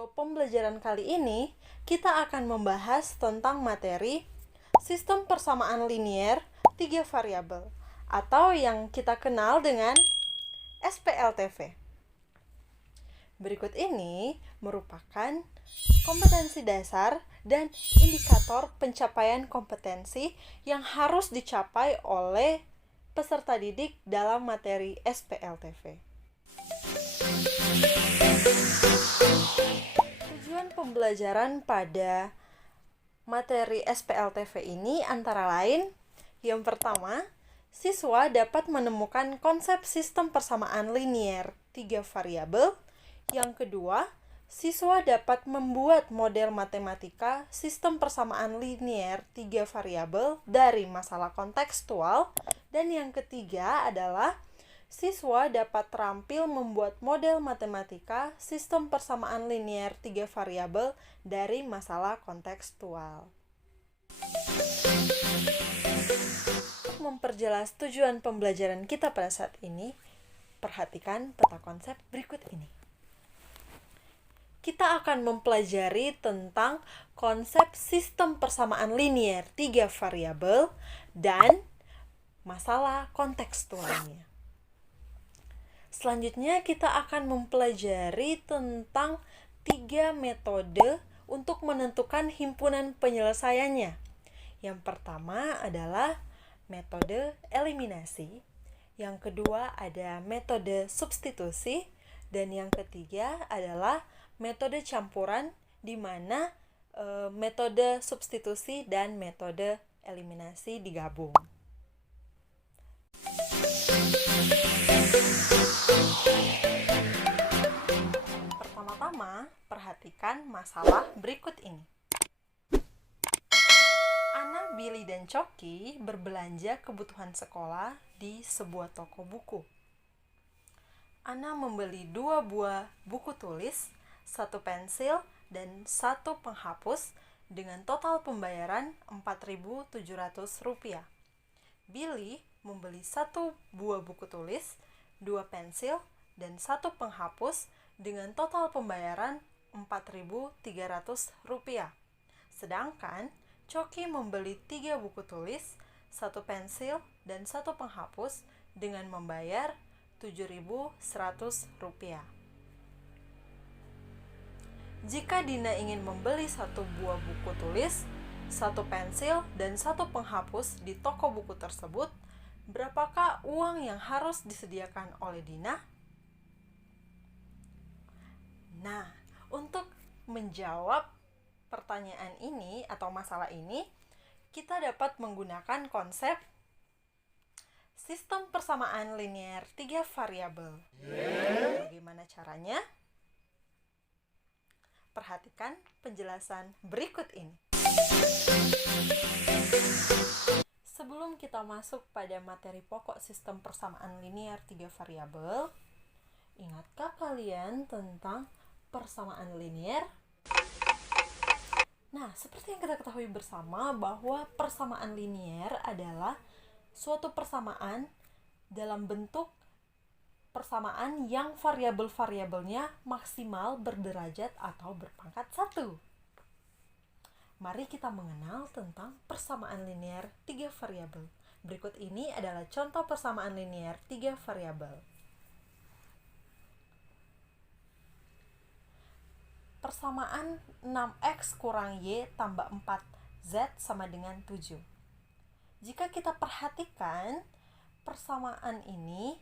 video pembelajaran kali ini, kita akan membahas tentang materi sistem persamaan linier 3 variabel atau yang kita kenal dengan SPLTV. Berikut ini merupakan kompetensi dasar dan indikator pencapaian kompetensi yang harus dicapai oleh peserta didik dalam materi SPLTV. Tujuan pembelajaran pada materi SPLTV ini antara lain, yang pertama, siswa dapat menemukan konsep sistem persamaan linier 3 variabel. Yang kedua, siswa dapat membuat model matematika sistem persamaan linier 3 variabel dari masalah kontekstual. Dan yang ketiga adalah siswa dapat terampil membuat model matematika sistem persamaan linier 3 variabel dari masalah kontekstual. Untuk memperjelas tujuan pembelajaran kita pada saat ini, perhatikan peta konsep berikut ini. Kita akan mempelajari tentang konsep sistem persamaan linier 3 variabel dan masalah kontekstualnya. Selanjutnya kita akan mempelajari tentang 3 metode untuk menentukan himpunan penyelesaiannya. Yang pertama adalah metode eliminasi, yang kedua ada metode substitusi, dan yang ketiga adalah metode campuran, di mana metode substitusi dan metode eliminasi digabung. Pertama-tama, perhatikan masalah berikut ini. Ana, Billy, dan Coki berbelanja kebutuhan sekolah di sebuah toko buku. Ana membeli 2 buah buku tulis, 1 pensil, dan 1 penghapus dengan total pembayaran Rp4.700. Billy membeli 1 buah buku tulis, 2 pensil, dan 1 penghapus dengan total pembayaran Rp4.300. Sedangkan Coki membeli 3 buku tulis, 1 pensil, dan 1 penghapus dengan membayar Rp7.100. Jika Dina ingin membeli 1 buah buku tulis, 1 pensil, dan 1 penghapus di toko buku tersebut, berapakah uang yang harus disediakan oleh Dina? Nah, untuk menjawab pertanyaan ini atau masalah ini, kita dapat menggunakan konsep sistem persamaan linier 3 variabel. Bagaimana caranya? Perhatikan penjelasan berikut ini. Sebelum kita masuk pada materi pokok sistem persamaan linier 3 variabel, ingatkah kalian tentang persamaan linier? Nah, seperti yang kita ketahui bersama bahwa persamaan linier adalah suatu persamaan dalam bentuk persamaan yang variabel-variabelnya maksimal berderajat atau berpangkat 1. Mari kita mengenal tentang persamaan linier 3 variabel. Berikut ini adalah contoh persamaan linier 3 variabel. Persamaan 6x kurang y tambah 4z sama dengan 7. Jika kita perhatikan, persamaan ini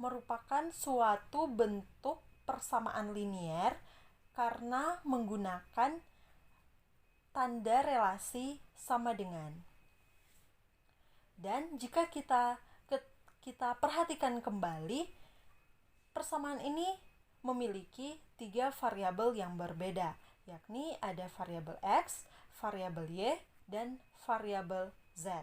merupakan suatu bentuk persamaan linier karena menggunakan tanda relasi sama dengan. Dan jika kita perhatikan kembali, persamaan ini memiliki 3 variabel yang berbeda, yakni ada variabel x, variabel y, dan variabel z.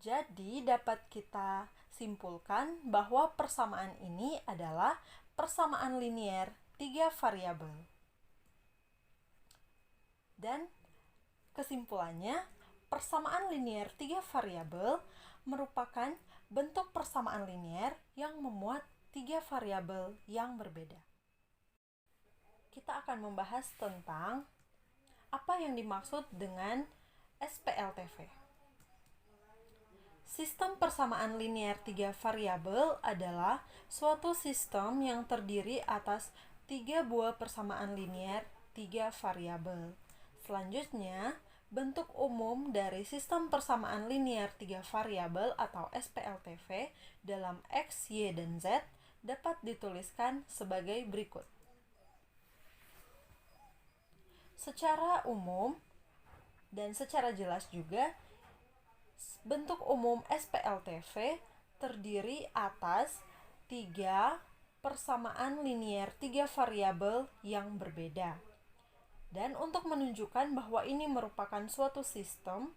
Jadi dapat kita simpulkan bahwa persamaan ini adalah persamaan linier 3 variabel. Dan kesimpulannya, persamaan linier 3 variabel merupakan bentuk persamaan linier yang memuat 3 variabel yang berbeda. kita akan membahas tentang apa yang dimaksud dengan SPLTV. Sistem persamaan linear 3 variabel adalah suatu sistem yang terdiri atas 3 buah persamaan linear 3 variabel. Selanjutnya, bentuk umum dari sistem persamaan linear 3 variabel atau SPLTV dalam X, Y, dan Z dapat dituliskan sebagai berikut. Secara umum dan secara jelas juga, bentuk umum SPLTV terdiri atas 3 persamaan linear 3 variabel yang berbeda. Dan untuk menunjukkan bahwa ini merupakan suatu sistem,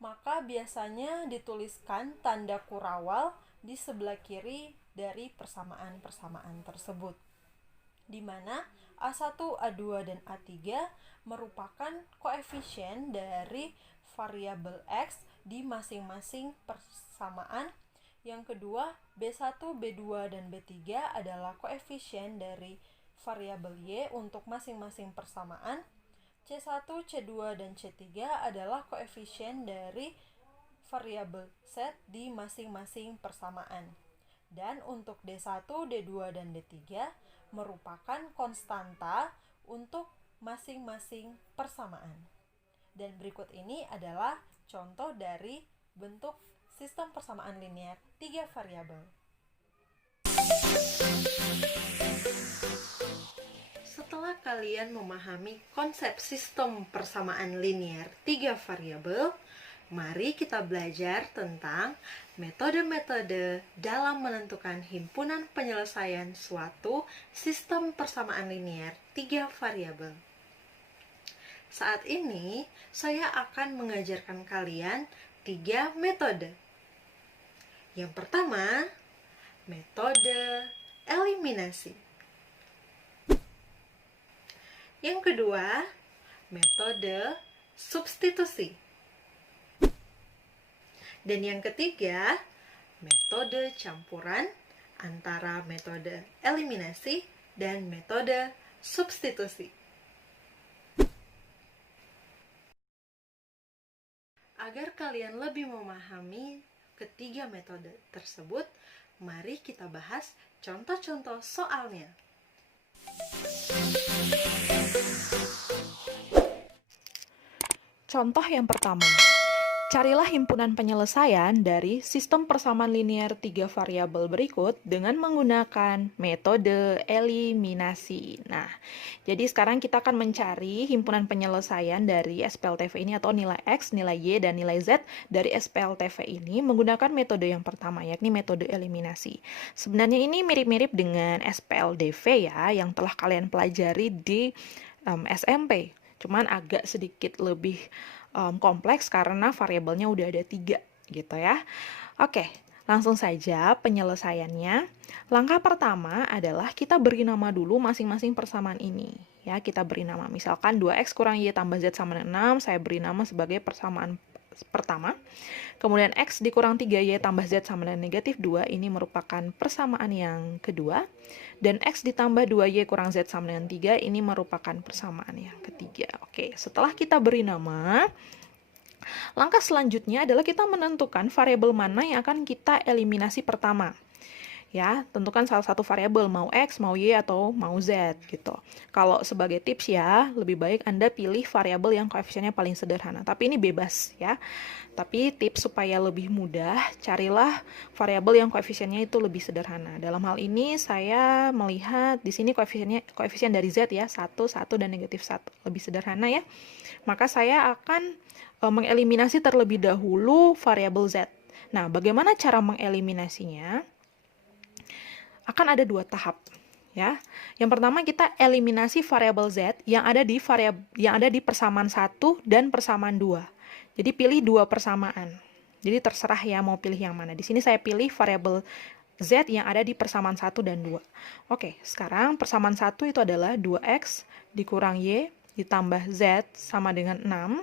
maka biasanya dituliskan tanda kurawal di sebelah kiri dari persamaan-persamaan tersebut, di mana A1, A2, dan A3 merupakan koefisien dari variabel X di masing-masing persamaan. Yang kedua, B1, B2, dan B3 adalah koefisien dari variabel Y untuk masing-masing persamaan. C1, C2, dan C3 adalah koefisien dari variabel Z di masing-masing persamaan. Dan untuk D1, D2, dan D3 merupakan konstanta untuk masing-masing persamaan. Dan berikut ini adalah contoh dari bentuk sistem persamaan linear 3 variabel. Setelah kalian memahami konsep sistem persamaan linear 3 variabel, mari kita belajar tentang metode-metode dalam menentukan himpunan penyelesaian suatu sistem persamaan linear 3 variabel. Saat ini, saya akan mengajarkan kalian 3 metode. Yang pertama, metode eliminasi. Yang kedua, metode substitusi. Dan yang ketiga, metode campuran antara metode eliminasi dan metode substitusi. Agar kalian lebih memahami ketiga metode tersebut, mari kita bahas contoh-contoh soalnya. Contoh yang pertama, carilah himpunan penyelesaian dari sistem persamaan linear 3 variabel berikut dengan menggunakan metode eliminasi. Nah, jadi sekarang kita akan mencari himpunan penyelesaian dari SPLTV ini atau nilai X, nilai Y, dan nilai Z dari SPLTV ini menggunakan metode yang pertama, yakni metode eliminasi. Sebenarnya ini mirip-mirip dengan SPLDV ya, yang telah kalian pelajari di SMP. Cuman agak sedikit lebih kompleks karena variabelnya udah ada 3 gitu ya. Oke, langsung saja penyelesaiannya. Langkah pertama adalah kita beri nama dulu masing-masing persamaan ini. Ya, kita beri nama misalkan 2X kurang Y tambah Z sama dengan 6, saya beri nama sebagai persamaan pertama. Kemudian X dikurang 3Y tambah Z sama dengan negatif 2, ini merupakan persamaan yang kedua. Dan X ditambah 2Y kurang Z sama dengan 3, ini merupakan persamaan yang ketiga. Oke, setelah kita beri nama, langkah selanjutnya adalah kita menentukan variabel mana yang akan kita eliminasi pertama. Ya, tentukan salah satu variabel, mau X, mau Y, atau mau Z gitu. Kalau sebagai tips ya, lebih baik Anda pilih variabel yang koefisiennya paling sederhana. Tapi ini bebas ya. Tapi tips supaya lebih mudah, carilah variabel yang koefisiennya itu lebih sederhana. Dalam hal ini saya melihat di sini koefisien dari Z ya, 1, 1, dan negatif 1. Lebih sederhana ya. Maka saya akan mengeliminasi terlebih dahulu variabel Z. Nah, bagaimana cara mengeliminasinya? Akan ada 2 tahap ya. Yang pertama kita eliminasi variabel Z yang ada di persamaan 1 dan persamaan 2. Jadi pilih 2 persamaan. Jadi terserah ya mau pilih yang mana. Di sini saya pilih variabel Z yang ada di persamaan 1 dan 2. Oke, sekarang persamaan 1 itu adalah 2X dikurang Y ditambah Z sama dengan 6.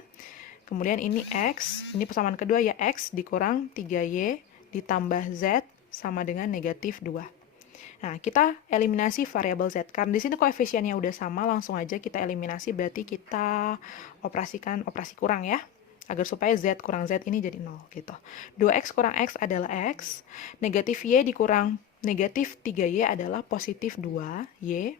Kemudian ini X, ini persamaan kedua ya, X dikurang 3Y ditambah Z sama dengan negatif 2. Nah, kita eliminasi variabel z. Karena di sini koefisiennya udah sama, langsung aja kita eliminasi, berarti kita operasikan operasi kurang ya. Agar supaya z kurang z ini jadi 0 gitu. 2x kurang x adalah x, negatif y dikurang negatif 3y adalah positif 2y.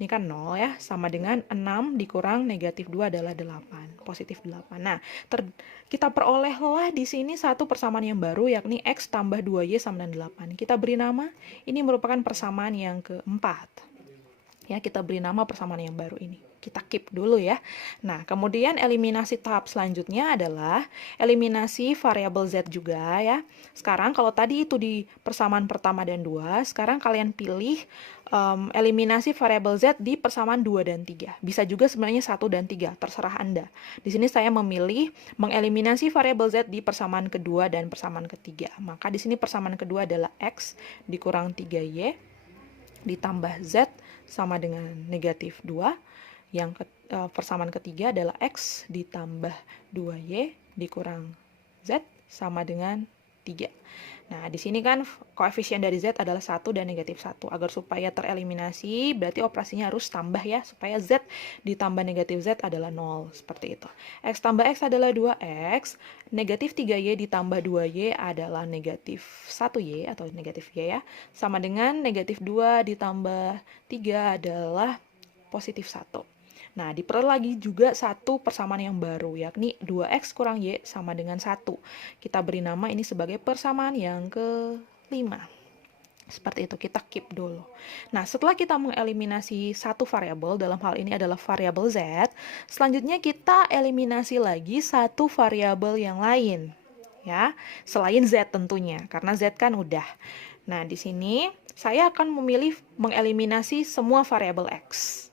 Ini kan 0 ya, sama dengan 6 dikurang negatif 2 adalah 8, positif 8. Nah, kita perolehlah di sini satu persamaan yang baru, yakni x tambah 2y sama dengan 8. Kita beri nama, ini merupakan persamaan yang keempat. Ya, kita beri nama persamaan yang baru ini. Kita keep dulu ya. Nah, kemudian eliminasi tahap selanjutnya adalah eliminasi variabel z juga ya. Sekarang kalau tadi itu di persamaan pertama dan 2, sekarang kalian pilih eliminasi variabel z di persamaan 2 dan 3. Bisa juga sebenarnya 1 dan 3, terserah Anda. Di sini saya memilih mengeliminasi variabel z di persamaan kedua dan persamaan ketiga. Maka di sini persamaan kedua adalah x dikurang 3y ditambah z sama dengan negatif 2. Yang persamaan ketiga adalah x ditambah 2y dikurang z sama dengan 3. Nah, di sini kan koefisien dari z adalah 1 dan negatif 1. Agar supaya tereliminasi, berarti operasinya harus tambah ya, supaya z ditambah negatif z adalah 0. Seperti itu. X tambah x adalah 2x, negatif 3y ditambah 2y adalah negatif 1y atau negatif y ya, sama dengan negatif 2 ditambah 3 adalah positif 1. Nah, diperoleh lagi juga satu persamaan yang baru, yakni 2x kurang y sama dengan 1. Kita beri nama ini sebagai persamaan yang kelima. Seperti itu, kita keep dulu. Nah, setelah kita mengeliminasi satu variabel, dalam hal ini adalah variabel z, selanjutnya kita eliminasi lagi satu variabel yang lain. Ya, selain z tentunya, karena z kan udah. Nah, di sini saya akan memilih mengeliminasi semua variabel x.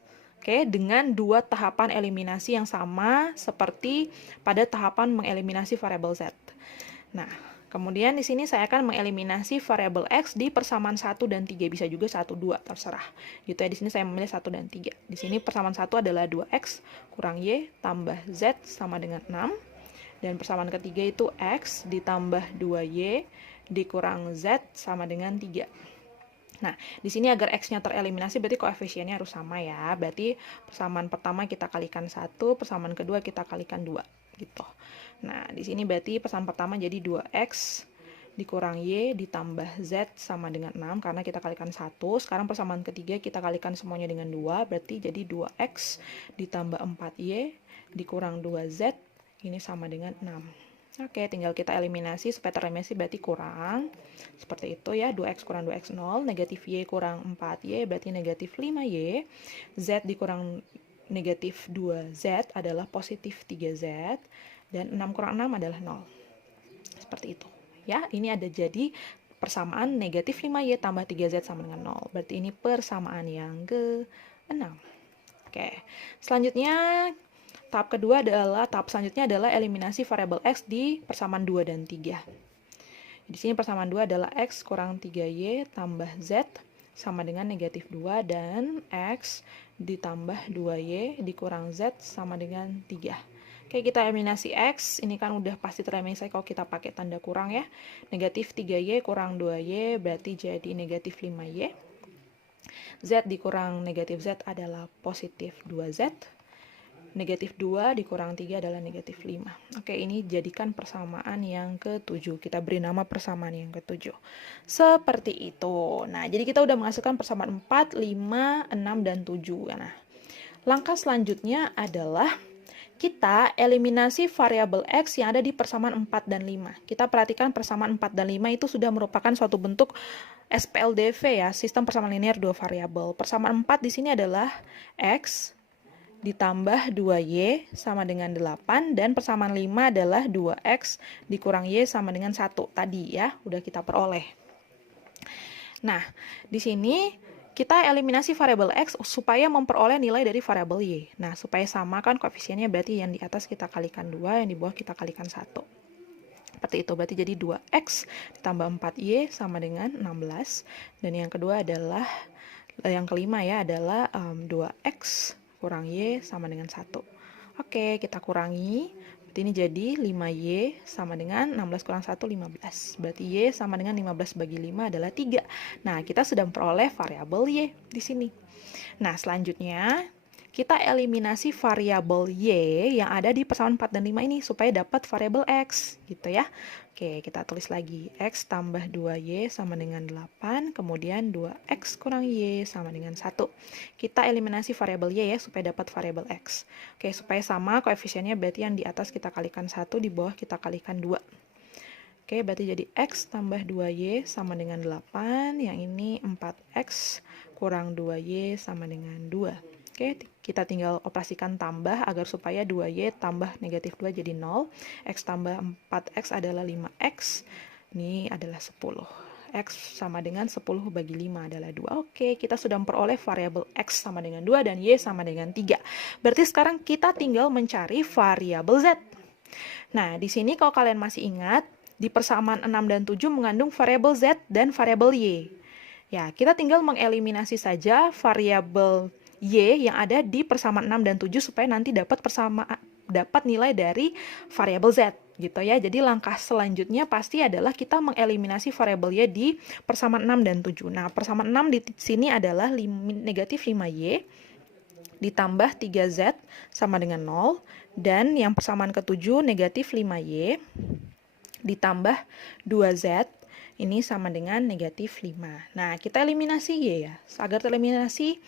Oke, dengan dua tahapan eliminasi yang sama seperti pada tahapan mengeliminasi variabel z. Nah, kemudian di sini saya akan mengeliminasi variabel x di persamaan 1 dan 3, bisa juga 1 2 terserah. Gitu ya, di sini saya memilih 1 dan 3. Di sini persamaan 1 adalah 2x kurang y tambah z sama dengan 6. Dan persamaan ketiga itu x ditambah 2y dikurang z sama dengan 3. Nah, di sini agar x-nya tereliminasi berarti koefisiennya harus sama ya. Berarti persamaan pertama kita kalikan 1, persamaan kedua kita kalikan 2 gitu. Nah, di sini berarti persamaan pertama jadi 2x dikurang y ditambah z sama dengan 6 karena kita kalikan 1. Sekarang persamaan ketiga kita kalikan semuanya dengan 2, berarti jadi 2x ditambah 4y dikurang 2z ini sama dengan 6. Oke, tinggal kita eliminasi supaya tereliminasi berarti kurang. Seperti itu ya, 2x kurang 2x 0, negatif y kurang 4y berarti negatif 5y, z dikurang negatif 2z adalah positif 3z, dan 6 kurang 6 adalah 0. Seperti itu. Ya, ini ada jadi persamaan negatif 5y tambah 3z sama dengan 0. Berarti ini persamaan yang ke-6. Oke, selanjutnya tahap selanjutnya adalah eliminasi variabel x di persamaan 2 dan 3. Di sini persamaan 2 adalah x kurang 3y tambah z sama dengan negatif 2 dan x ditambah 2y dikurang z sama dengan 3. Oke, kita eliminasi x, ini kan udah pasti tereliminasi kalau kita pakai tanda kurang ya. Negatif 3y kurang 2y berarti jadi negatif 5y. Z dikurang negatif z adalah positif 2z. Negatif 2 dikurang 3 adalah negatif 5. Oke, ini jadikan persamaan yang ke-7. Kita beri nama persamaan yang ke-7. Seperti itu. Nah, jadi kita udah menghasilkan persamaan 4, 5, 6, dan 7. Nah, langkah selanjutnya adalah kita eliminasi variabel x yang ada di persamaan 4 dan 5. Kita perhatikan persamaan 4 dan 5 itu sudah merupakan suatu bentuk SPLDV ya, sistem persamaan linear dua variabel. Persamaan 4 di sini adalah x ditambah 2y sama dengan 8, dan persamaan 5 adalah 2x dikurang y sama dengan 1. Tadi ya, udah kita peroleh. Nah, di sini kita eliminasi variabel x supaya memperoleh nilai dari variabel y. Nah, supaya sama kan koefisiennya, berarti yang di atas kita kalikan 2, yang di bawah kita kalikan 1. Seperti itu, berarti jadi 2x ditambah 4y sama dengan 16. Dan yang kedua adalah, yang kelima ya, adalah 2x kurang y sama dengan 1. Oke, kita kurangi. Berarti ini jadi 5Y sama dengan 16 kurang 1, 15. Berarti Y sama dengan 15 bagi 5 adalah 3. Nah, kita sudah memperoleh variabel Y di sini. Nah, selanjutnya kita eliminasi variabel Y yang ada di persamaan 4 dan 5 ini supaya dapat variabel X, gitu ya. Oke, kita tulis lagi. X tambah 2Y sama dengan 8, kemudian 2X kurang Y sama dengan 1. Kita eliminasi variabel Y ya, supaya dapat variabel X. Oke, supaya sama koefisiennya berarti yang di atas kita kalikan 1, di bawah kita kalikan 2. Oke, berarti jadi X tambah 2Y sama dengan 8, yang ini 4X kurang 2Y sama dengan 2. Oke, kita tinggal operasikan tambah agar supaya 2Y tambah negatif 2 jadi 0. X tambah 4X adalah 5X. Ini adalah 10. X sama dengan 10 bagi 5 adalah 2. Oke, kita sudah memperoleh variabel X sama dengan 2 dan Y sama dengan 3. Berarti sekarang kita tinggal mencari variabel Z. Nah, di sini kalau kalian masih ingat, di persamaan 6 dan 7 mengandung variabel Z dan variabel Y. Ya, kita tinggal mengeliminasi saja variabel Y yang ada di persamaan 6 dan 7 supaya nanti dapat nilai dari variabel Z gitu ya. Jadi langkah selanjutnya pasti adalah kita mengeliminasi variabel Y di persamaan 6 dan 7. Nah, persamaan 6 di sini adalah negatif 5Y ditambah 3Z sama dengan 0, dan yang persamaan ke-7 negatif 5Y ditambah 2Z ini sama dengan negatif 5. Nah, kita eliminasi Y ya. Agar tereliminasi,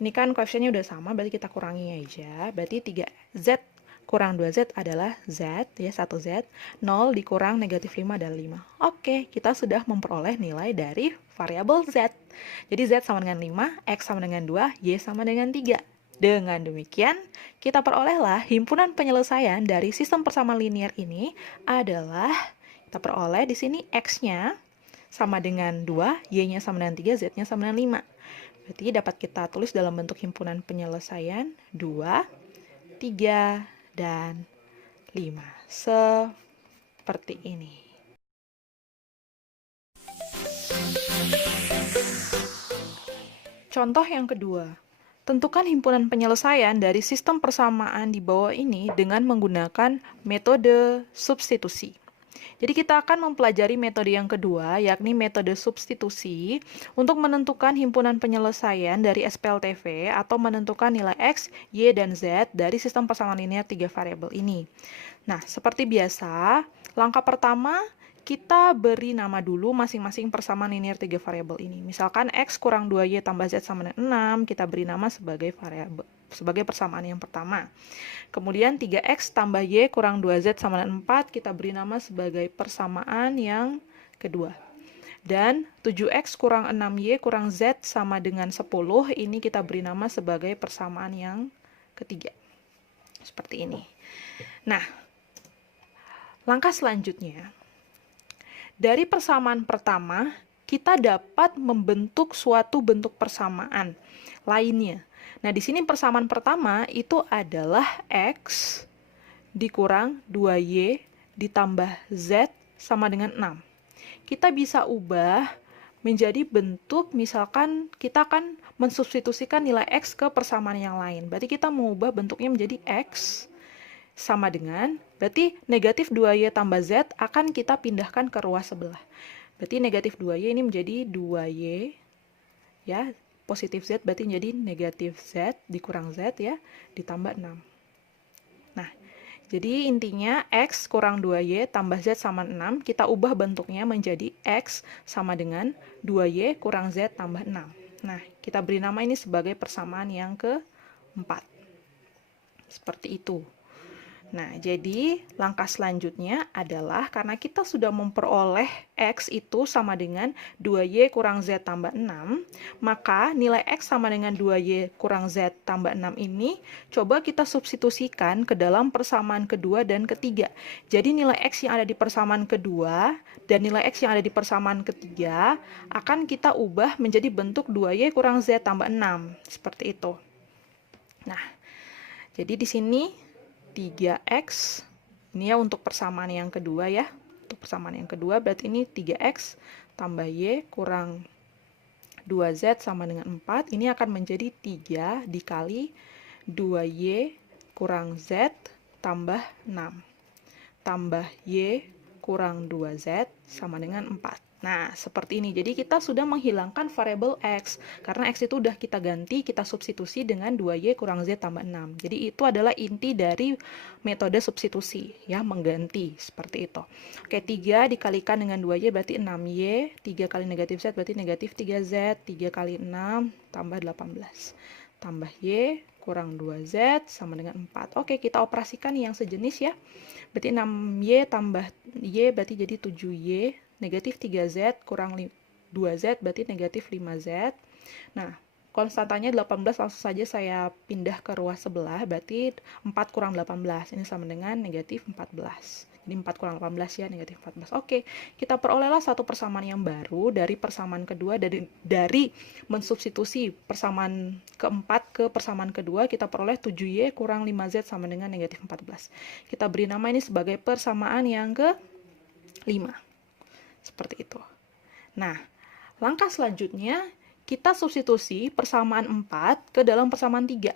ini kan koefisiennya udah sama, berarti kita kurangi aja. Berarti 3Z kurang 2Z adalah Z, ya 1Z. 0 dikurang negatif 5 adalah 5. Oke, kita sudah memperoleh nilai dari variabel Z. Jadi Z sama dengan 5, X sama dengan 2, Y sama dengan 3. Dengan demikian, kita perolehlah himpunan penyelesaian dari sistem persamaan linear ini adalah, kita peroleh di sini X-nya sama dengan 2, Y-nya sama dengan 3, Z-nya sama dengan 5. Berarti dapat kita tulis dalam bentuk himpunan penyelesaian 2, 3, dan 5. Seperti ini. Contoh yang kedua. Tentukan himpunan penyelesaian dari sistem persamaan di bawah ini dengan menggunakan metode substitusi. Jadi kita akan mempelajari metode yang kedua, yakni metode substitusi, untuk menentukan himpunan penyelesaian dari SPLTV atau menentukan nilai X, Y, dan Z dari sistem persamaan linear 3 variabel ini. Nah, seperti biasa, langkah pertama, kita beri nama dulu masing-masing persamaan linear 3 variabel ini. Misalkan X kurang 2Y tambah Z sama dengan 6, kita beri nama sebagai persamaan yang pertama. Kemudian 3X tambah Y kurang 2Z sama dengan 4, kita beri nama sebagai persamaan yang kedua. Dan 7X kurang 6Y kurang Z sama dengan 10, ini kita beri nama sebagai persamaan yang ketiga. Seperti ini. Nah, langkah selanjutnya, dari persamaan pertama, kita dapat membentuk suatu bentuk persamaan lainnya. Nah, di sini persamaan pertama itu adalah X dikurang 2Y ditambah Z sama dengan 6. Kita bisa ubah menjadi bentuk, misalkan kita akan mensubstitusikan nilai X ke persamaan yang lain. Berarti kita mengubah bentuknya menjadi X sama dengan, berarti negatif 2Y tambah Z akan kita pindahkan ke ruas sebelah. Berarti negatif 2Y ini menjadi 2Y, ya, positif Z berarti jadi negatif Z dikurang Z ya, ditambah 6. Nah, jadi intinya X kurang 2Y tambah Z sama 6, kita ubah bentuknya menjadi X sama dengan 2Y kurang Z tambah 6. Nah, kita beri nama ini sebagai persamaan yang keempat. Seperti itu. Nah, jadi langkah selanjutnya adalah karena kita sudah memperoleh X itu sama dengan 2Y kurang Z tambah 6, maka nilai X sama dengan 2Y kurang Z tambah 6 ini coba kita substitusikan ke dalam persamaan kedua dan ketiga. Jadi nilai X yang ada di persamaan kedua dan nilai X yang ada di persamaan ketiga akan kita ubah menjadi bentuk 2Y kurang Z tambah 6. Seperti itu. Nah, jadi di sini 3X, ini ya untuk persamaan yang kedua ya. Untuk persamaan yang kedua berarti ini 3X tambah Y kurang 2Z sama dengan 4. Ini akan menjadi 3 dikali 2Y kurang Z tambah 6. tambah Y kurang 2Z sama dengan 4. Nah, seperti ini. Jadi kita sudah menghilangkan variabel X. Karena X itu udah kita ganti, kita substitusi dengan 2Y kurang Z tambah 6. Jadi itu adalah inti dari metode substitusi, ya, mengganti. Seperti itu. Oke, 3 dikalikan dengan 2Y berarti 6Y. 3 kali negatif Z berarti negatif 3Z. 3 kali 6 tambah 18. Tambah Y kurang 2Z sama dengan 4. Oke, kita operasikan yang sejenis ya. Berarti 6Y tambah Y berarti jadi 7Y. Negatif 3Z kurang 2Z berarti negatif 5Z. Nah, konstantanya 18, langsung saja saya pindah ke ruas sebelah, berarti 4 kurang 18. Ini sama dengan negatif 14. Jadi 4 kurang 18 ya, negatif 14. Oke, kita perolehlah satu persamaan yang baru dari persamaan kedua, dari mensubstitusi persamaan keempat ke persamaan kedua, kita peroleh 7Y kurang 5Z sama dengan negatif 14. Kita beri nama ini sebagai persamaan yang ke-5. Seperti itu. Nah, langkah selanjutnya kita substitusi persamaan 4 ke dalam persamaan 3.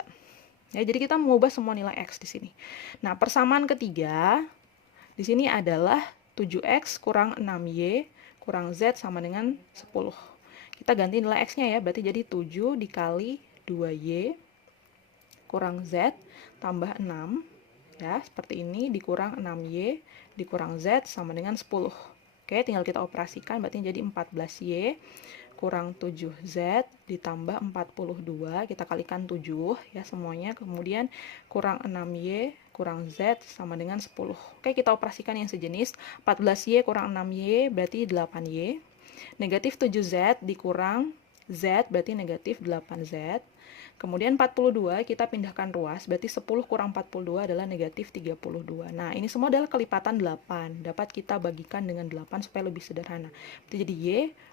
Ya, jadi kita mengubah semua nilai X di sini. Nah, persamaan ketiga di sini adalah 7X kurang 6Y kurang Z sama dengan 10. Kita ganti nilai X-nya ya, berarti jadi 7 dikali 2Y kurang Z tambah 6. Ya, seperti ini, dikurang 6Y dikurang Z sama dengan 10. Oke, tinggal kita operasikan, berarti jadi 14Y kurang 7Z ditambah 42, kita kalikan 7 ya semuanya, kemudian kurang 6Y kurang Z sama dengan 10. Oke, kita operasikan yang sejenis, 14Y kurang 6Y berarti 8Y, negatif 7Z dikurang Z berarti negatif 8Z, kemudian 42 kita pindahkan ruas, berarti 10 kurang 42 adalah negatif 32. Nah, ini semua adalah kelipatan 8. Dapat kita bagikan dengan 8 supaya lebih sederhana. Jadi Y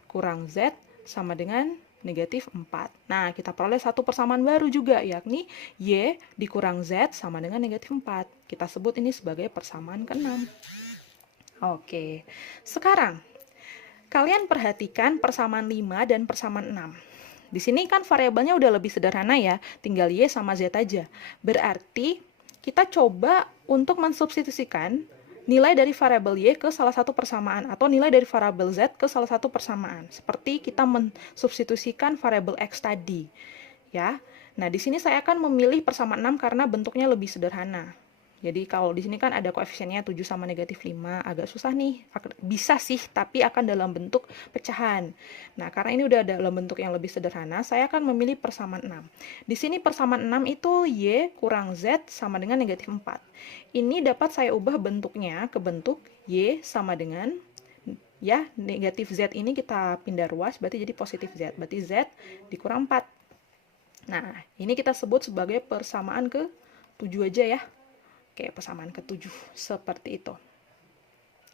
kurang Z sama dengan negatif 4. Nah, kita peroleh satu persamaan baru juga, yakni Y dikurang Z sama dengan negatif 4. Kita sebut ini sebagai persamaan ke-6. Oke, sekarang kalian perhatikan persamaan 5 dan persamaan 6. Di sini kan variabelnya udah lebih sederhana ya, tinggal Y sama Z aja. Berarti kita coba untuk mensubstitusikan nilai dari variabel Y ke salah satu persamaan atau nilai dari variabel Z ke salah satu persamaan. Seperti kita mensubstitusikan variabel X tadi. Ya. Nah, di sini saya akan memilih persamaan 6 karena bentuknya lebih sederhana. Jadi kalau di sini kan ada koefisiennya 7 sama negatif 5, agak susah nih. Bisa sih, tapi akan dalam bentuk pecahan. Nah, karena ini udah dalam bentuk yang lebih sederhana, saya akan memilih persamaan 6. Di sini persamaan 6 itu Y kurang Z sama dengan negatif 4. Ini dapat saya ubah bentuknya ke bentuk Y sama dengan, ya, negatif Z ini kita pindah ruas, berarti jadi positif Z. Berarti Z dikurang 4. Nah, ini kita sebut sebagai persamaan ke-7 aja ya. Oke, persamaan ke-7. Seperti itu.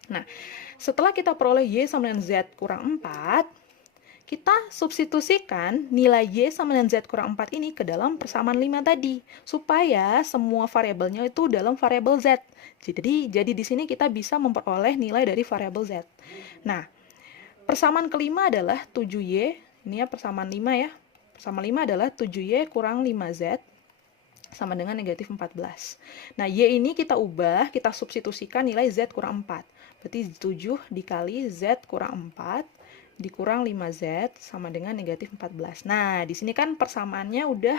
Nah, setelah kita peroleh Y sama dengan Z kurang 4, kita substitusikan nilai Y sama dengan Z kurang 4 ini ke dalam persamaan 5 tadi. Supaya semua variabelnya itu dalam variabel Z. Jadi di sini kita bisa memperoleh nilai dari variabel Z. Nah, persamaan kelima adalah 7Y. Ini ya persamaan 5 ya. Persamaan 5 adalah 7Y kurang 5Z sama dengan negatif 14. Nah, Y ini kita ubah, kita substitusikan nilai Z kurang 4. Berarti 7 dikali Z kurang 4 dikurang 5Z sama dengan negatif 14. Nah, di sini kan persamaannya udah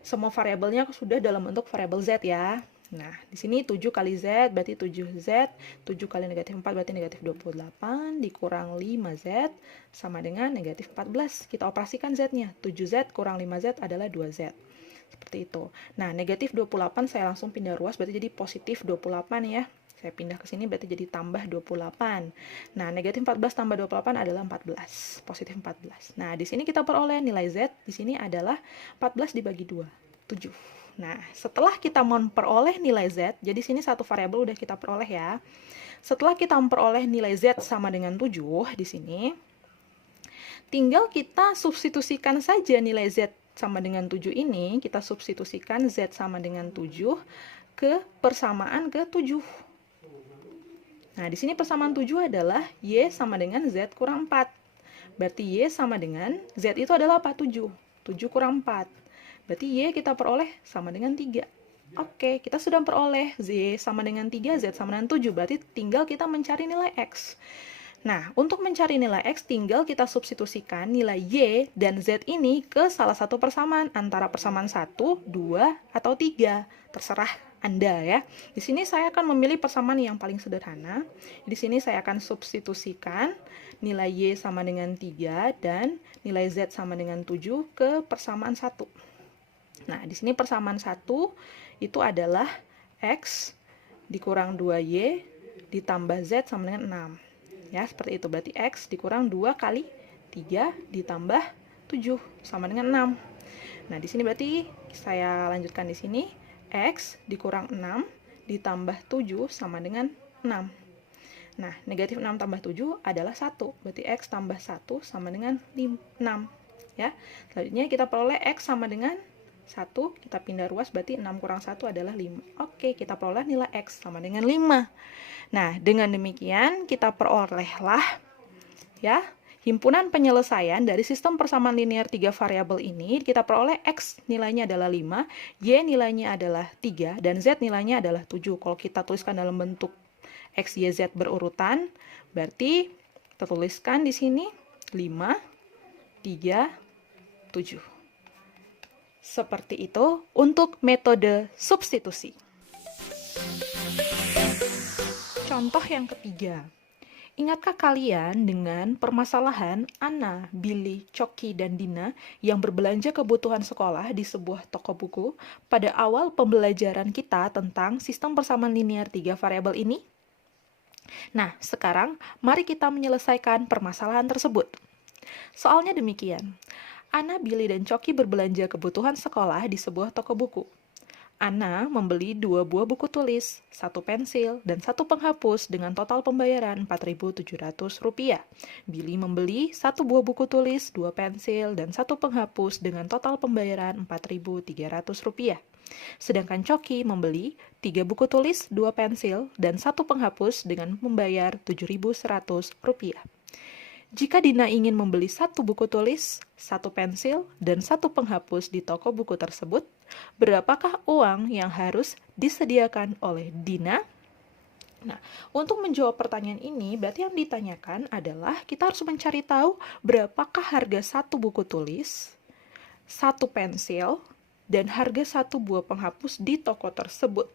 semua variabelnya sudah dalam bentuk variabel Z ya. Nah, di sini 7 kali Z berarti 7Z, 7 kali negatif 4 berarti negatif 28, dikurang 5Z sama dengan negatif 14. Kita operasikan Z-nya, 7Z kurang 5Z adalah 2Z. Seperti itu. Nah, negatif 28 saya langsung pindah ruas, berarti jadi positif 28 ya. Saya pindah ke sini berarti jadi tambah 28. Nah, negatif 14 tambah 28 adalah 14. Positif 14. Nah, di sini kita peroleh nilai Z, di sini adalah 14 dibagi 2, 7. Nah, setelah kita memperoleh nilai Z, jadi sini satu variabel udah kita peroleh ya. Setelah kita memperoleh nilai Z sama dengan 7 di sini, tinggal kita substitusikan saja nilai Z sama dengan 7 ini, kita substitusikan Z sama dengan 7 ke persamaan ke-7. Nah, di sini persamaan 7 adalah Y sama dengan Z kurang 4. Berarti Y sama dengan, Z itu adalah apa? 7. 7 kurang 4. Berarti Y kita peroleh sama dengan 3. Oke, kita sudah memperoleh Z sama dengan 3, Z sama dengan 7. Berarti tinggal kita mencari nilai X. Nah, untuk mencari nilai X, tinggal kita substitusikan nilai Y dan Z ini ke salah satu persamaan, antara persamaan 1, 2, atau 3. Terserah Anda ya. Di sini saya akan memilih persamaan yang paling sederhana. Di sini saya akan substitusikan nilai Y sama dengan 3 dan nilai Z sama dengan 7 ke persamaan 1. Nah, di sini persamaan 1 itu adalah X dikurang 2Y ditambah Z sama dengan 6. Ya, seperti itu. Berarti X dikurang 2 kali 3 ditambah 7 sama dengan 6. Nah, di sini berarti saya lanjutkan di sini. X dikurang 6 ditambah 7 sama dengan 6. Nah, negatif 6 tambah 7 adalah 1. Berarti X tambah 1 sama dengan 6. Ya. Selanjutnya kita peroleh X sama dengan 1, kita pindah ruas, berarti 6 kurang 1 adalah 5. Oke, kita peroleh nilai X sama dengan 5. Nah, dengan demikian kita perolehlah ya himpunan penyelesaian dari sistem persamaan linear 3 variabel ini. Kita peroleh X nilainya adalah 5, Y nilainya adalah 3, dan Z nilainya adalah 7. Kalau kita tuliskan dalam bentuk X, Y, Z berurutan, berarti kita tuliskan di sini 5, 3, 7. Seperti itu untuk metode substitusi. Contoh yang ketiga. Ingatkah kalian dengan permasalahan Anna, Billy, Coki, dan Dina yang berbelanja kebutuhan sekolah di sebuah toko buku pada awal pembelajaran kita tentang sistem persamaan linear 3 variabel ini? Nah, sekarang mari kita menyelesaikan permasalahan tersebut. Soalnya demikian. Anna, Billy, dan Coki berbelanja kebutuhan sekolah di sebuah toko buku. Anna membeli 2 buah buku tulis, 1 pensil, dan 1 penghapus dengan total pembayaran Rp4.700. Billy membeli 1 buah buku tulis, 2 pensil, dan 1 penghapus dengan total pembayaran Rp4.300. Sedangkan Coki membeli 3 buku tulis, 2 pensil, dan 1 penghapus dengan membayar Rp7.100. Jika Dina ingin membeli 1 buku tulis, 1 pensil, dan 1 penghapus di toko buku tersebut, berapakah uang yang harus disediakan oleh Dina? Nah, untuk menjawab pertanyaan ini, berarti yang ditanyakan adalah kita harus mencari tahu berapakah harga 1 buku tulis, 1 pensil, dan harga 1 buah penghapus di toko tersebut.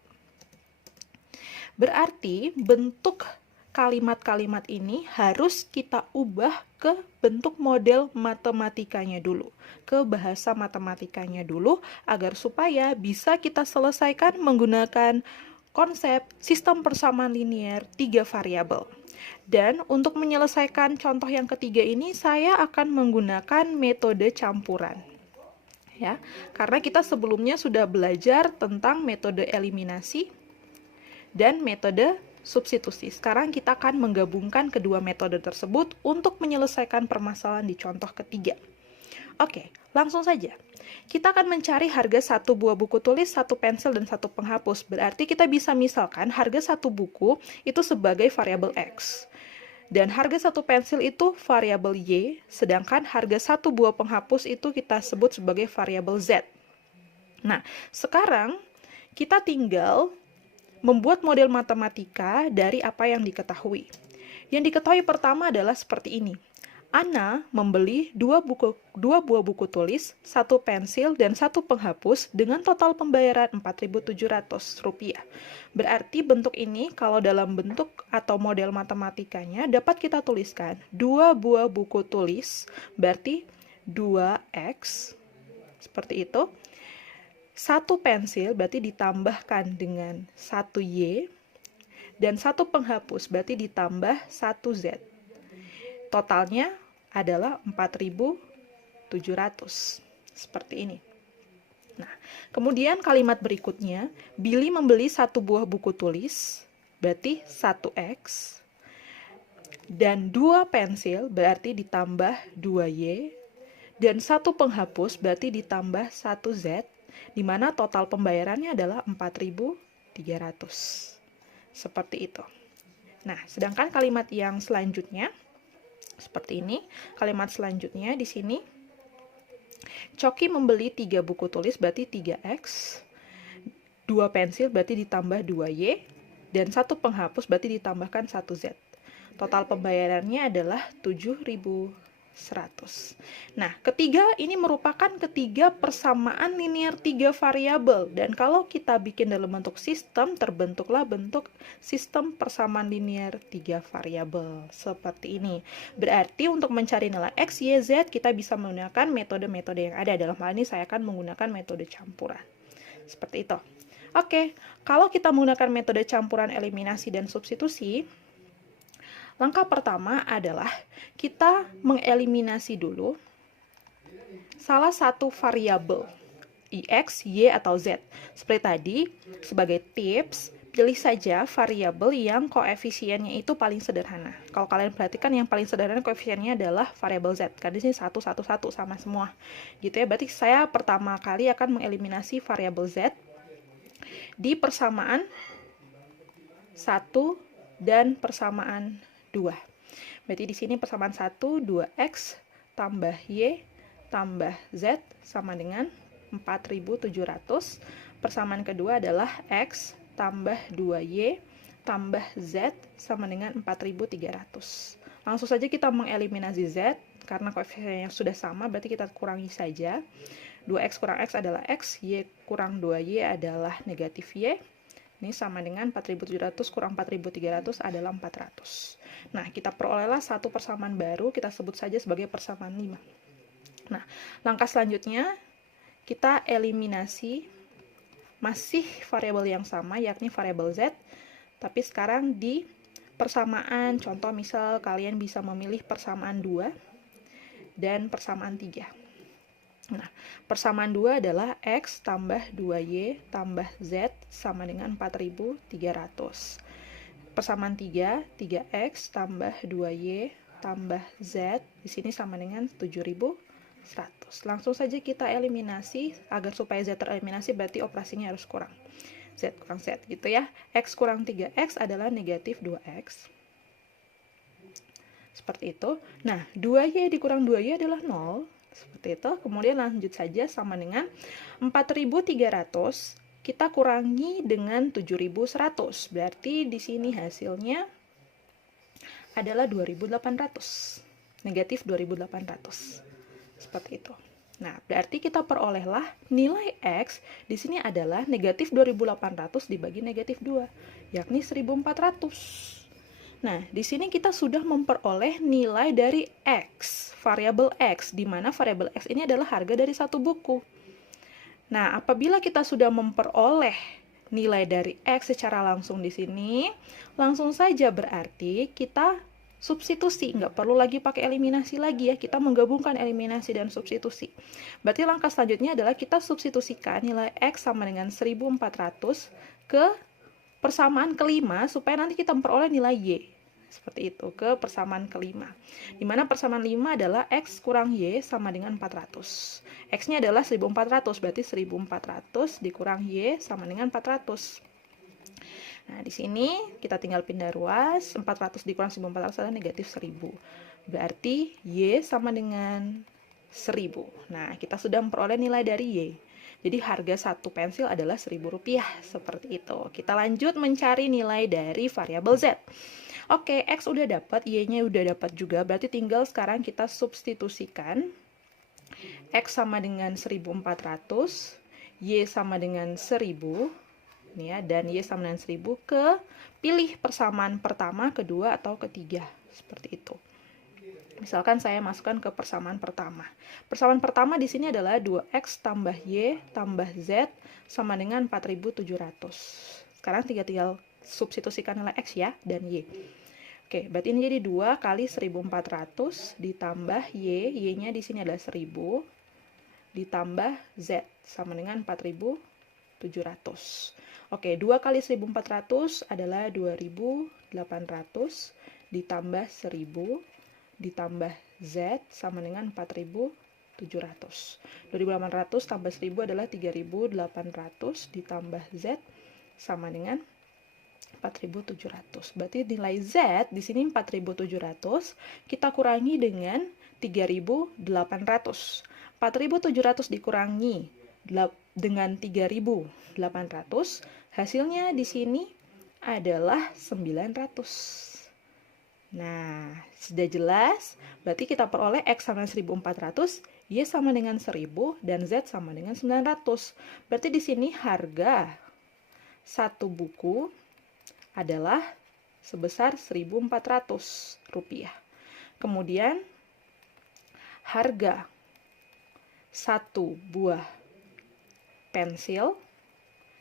Berarti bentuk kalimat-kalimat ini harus kita ubah ke bentuk model matematikanya dulu, ke bahasa matematikanya dulu, agar supaya bisa kita selesaikan menggunakan konsep sistem persamaan linear 3 variabel. Dan untuk menyelesaikan contoh yang ketiga ini, saya akan menggunakan metode campuran. Ya, karena kita sebelumnya sudah belajar tentang metode eliminasi dan metode substitusi. Sekarang kita akan menggabungkan kedua metode tersebut untuk menyelesaikan permasalahan di contoh ketiga. Oke, langsung saja. Kita akan mencari harga 1 buah buku tulis, 1 pensil, dan 1 penghapus. Berarti kita bisa misalkan harga 1 buku itu sebagai variabel X. Dan harga 1 pensil itu variabel Y, sedangkan harga 1 buah penghapus itu kita sebut sebagai variabel Z. Nah, sekarang kita tinggal membuat model matematika dari apa yang diketahui. Yang diketahui pertama adalah seperti ini. Anna membeli 2 buah buku tulis, 1 pensil, dan 1 penghapus dengan total pembayaran Rp4.700. Berarti bentuk ini kalau dalam bentuk atau model matematikanya dapat kita tuliskan 2 buah buku tulis, berarti 2X, seperti itu. 1 pensil berarti ditambahkan dengan 1 Y, dan 1 penghapus berarti ditambah 1 Z. Totalnya adalah 4.700. Seperti ini. Nah, kemudian kalimat berikutnya, Billy membeli 1 buah buku tulis, berarti 1X, dan 2 pensil berarti ditambah 2Y, dan 1 penghapus berarti ditambah 1 Z, di mana total pembayarannya adalah 4.300. Seperti itu. Nah, sedangkan kalimat yang selanjutnya seperti ini. Kalimat selanjutnya di sini, Coki membeli 3 buku tulis, berarti 3X, 2 pensil berarti ditambah 2Y, dan 1 penghapus berarti ditambahkan 1Z. Total pembayarannya adalah 7.100. Nah, ketiga ini merupakan ketiga persamaan linear 3 variabel, dan kalau kita bikin dalam bentuk sistem, terbentuklah bentuk sistem persamaan linear 3 variabel seperti ini. Berarti untuk mencari nilai X, Y, Z kita bisa menggunakan metode-metode yang ada. Dalam hal ini saya akan menggunakan metode campuran. Seperti itu. Oke, kalau kita menggunakan metode campuran eliminasi dan substitusi, langkah pertama adalah kita mengeliminasi dulu salah satu variabel, X, Y, atau Z. Seperti tadi, sebagai tips, pilih saja variabel yang koefisiennya itu paling sederhana. Kalau kalian perhatikan yang paling sederhana koefisiennya adalah variabel Z, karena di sini 1, 1, 1 sama semua. Gitu ya, berarti saya pertama kali akan mengeliminasi variabel Z di persamaan 1 dan persamaan 2. Berarti di sini persamaan 1, 2X tambah Y tambah Z sama dengan 4.700. Persamaan kedua adalah X tambah 2Y tambah Z sama dengan 4.300. Langsung saja kita mengeliminasi Z, karena koefisiennya sudah sama, berarti kita kurangi saja. 2X kurang X adalah X, Y kurang 2Y adalah negatif Y. Ini sama dengan 4.700 kurang 4.300 adalah 400. Nah, kita perolehlah satu persamaan baru, kita sebut saja sebagai persamaan 5. Nah, langkah selanjutnya, kita eliminasi masih variabel yang sama, yakni variabel Z, tapi sekarang di persamaan. Contoh misal kalian bisa memilih persamaan 2 dan persamaan 3. Nah, persamaan 2 adalah X tambah 2Y tambah Z sama dengan 4.300. Persamaan 3, 3X tambah 2Y tambah Z, di sini sama dengan 7.100. Langsung saja kita eliminasi, agar supaya Z tereliminasi berarti operasinya harus kurang. Z kurang Z gitu ya. X kurang 3X adalah negatif 2X. Seperti itu. Nah, 2Y dikurang 2Y adalah 0. Seperti itu. Kemudian lanjut saja sama dengan 4.300 kita kurangi dengan 7.100. Berarti di sini hasilnya adalah 2.800. Negatif 2.800. Seperti itu. Nah, berarti kita perolehlah nilai X di sini adalah negatif 2.800 dibagi negatif 2, yakni 1.400. Nah, di sini kita sudah memperoleh nilai dari X, variabel X, di mana variabel X ini adalah harga dari satu buku. Nah, apabila kita sudah memperoleh nilai dari X secara langsung di sini, langsung saja berarti kita substitusi, nggak perlu lagi pakai eliminasi lagi ya, kita menggabungkan eliminasi dan substitusi. Berarti langkah selanjutnya adalah kita substitusikan nilai X sama dengan 1.400 ke persamaan kelima, supaya nanti kita memperoleh nilai Y. Seperti itu, ke persamaan kelima. Dimana persamaan 5 adalah X kurang Y sama dengan 400. X-nya adalah 1.400, berarti 1.400 dikurang Y sama dengan 400. Nah, di sini kita tinggal pindah ruas, 400 dikurang 1.400 adalah negatif 1.000. Berarti Y sama dengan 1.000. Nah, kita sudah memperoleh nilai dari Y. Jadi harga satu pensil adalah Rp1.000, seperti itu. Kita lanjut mencari nilai dari variabel Z. Oke, X udah dapat, Y-nya udah dapat juga, berarti tinggal sekarang kita substitusikan. X sama dengan 1.400, Y sama dengan 1.000, nih ya, dan Y sama dengan 1.000 ke pilih persamaan pertama, kedua, atau ketiga, seperti itu. Misalkan saya masukkan ke persamaan pertama. Persamaan pertama di sini adalah 2X tambah Y tambah Z sama dengan 4.700. Sekarang tinggal substitusikan nilai X ya dan Y. Oke, berarti ini jadi 2 kali 1.400 ditambah Y, Y-nya di sini adalah 1.000, ditambah Z sama dengan 4.700. Oke, 2 kali 1.400 adalah 2.800, ditambah 1.000, ditambah Z sama dengan 4.700. 2.800 tambah 1.000 adalah 3.800, ditambah Z sama dengan 4.700. Berarti nilai Z di sini 4.700, kita kurangi dengan 3.800. 4.700 dikurangi dengan 3.800, hasilnya di sini adalah 900. Nah, sudah jelas, berarti kita peroleh X sama 1.400, Y sama dengan 1.000, dan Z sama dengan 900. Berarti di sini harga satu buku adalah sebesar Rp1.400. Kemudian, harga satu buah pensil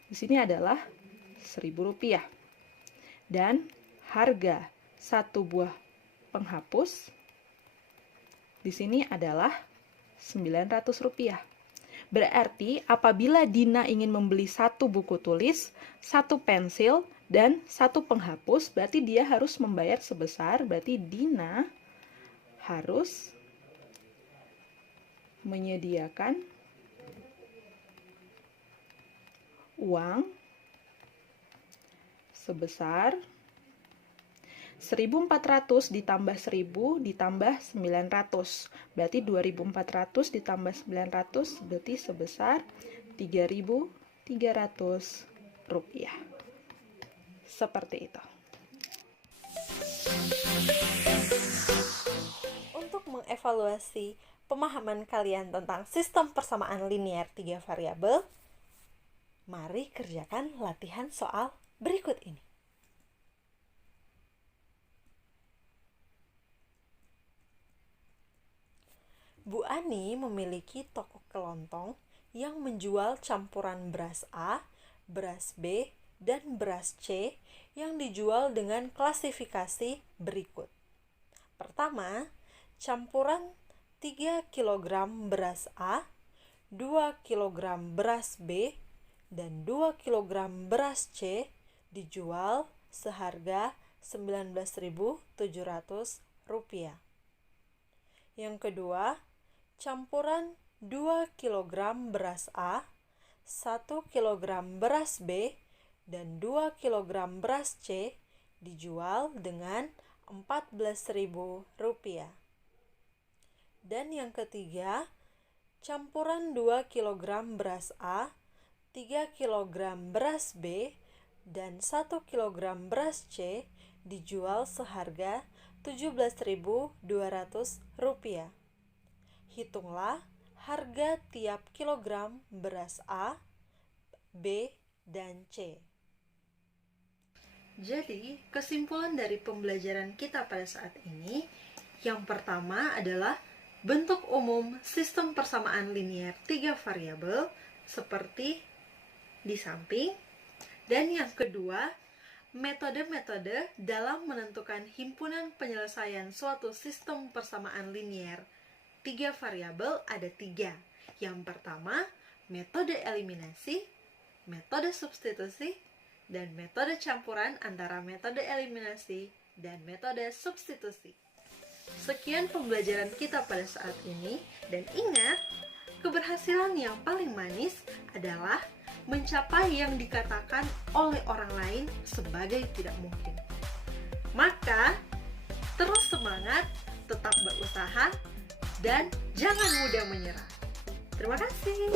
di sini adalah Rp1.000. Dan harga satu buah penghapus di sini adalah Rp900. Berarti apabila Dina ingin membeli satu buku tulis, satu pensil, dan satu penghapus, berarti dia harus membayar sebesar, berarti Dina harus menyediakan uang sebesar 1.400 ditambah 1.000 ditambah 900. Berarti 2.400 ditambah 900 berarti sebesar Rp3.300. Seperti itu. Untuk mengevaluasi pemahaman kalian tentang sistem persamaan linear 3 variabel, mari kerjakan latihan soal berikut ini. Bu Ani memiliki toko kelontong yang menjual campuran beras A, beras B, dan beras C yang dijual dengan klasifikasi berikut. Pertama, campuran 3 kg beras A, 2 kg beras B, dan 2 kg beras C dijual seharga Rp19.700. Yang kedua, campuran 2 kg beras A, 1 kg beras B, dan 2 kg beras C dijual dengan Rp14.000. Dan yang ketiga, campuran 2 kg beras A, 3 kg beras B, dan 1 kg beras C dijual seharga Rp17.200. Hitunglah harga tiap kilogram beras A, B, dan C. Jadi, kesimpulan dari pembelajaran kita pada saat ini, yang pertama adalah bentuk umum sistem persamaan linear 3 variabel seperti di samping. Dan yang kedua, metode-metode dalam menentukan himpunan penyelesaian suatu sistem persamaan linear 3 variabel ada 3. Yang pertama, metode eliminasi, metode substitusi, dan metode campuran antara metode eliminasi dan metode substitusi. Sekian pembelajaran kita pada saat ini, dan ingat, keberhasilan yang paling manis adalah mencapai yang dikatakan oleh orang lain sebagai tidak mungkin. Maka, terus semangat, tetap berusaha, dan jangan mudah menyerah. Terima kasih.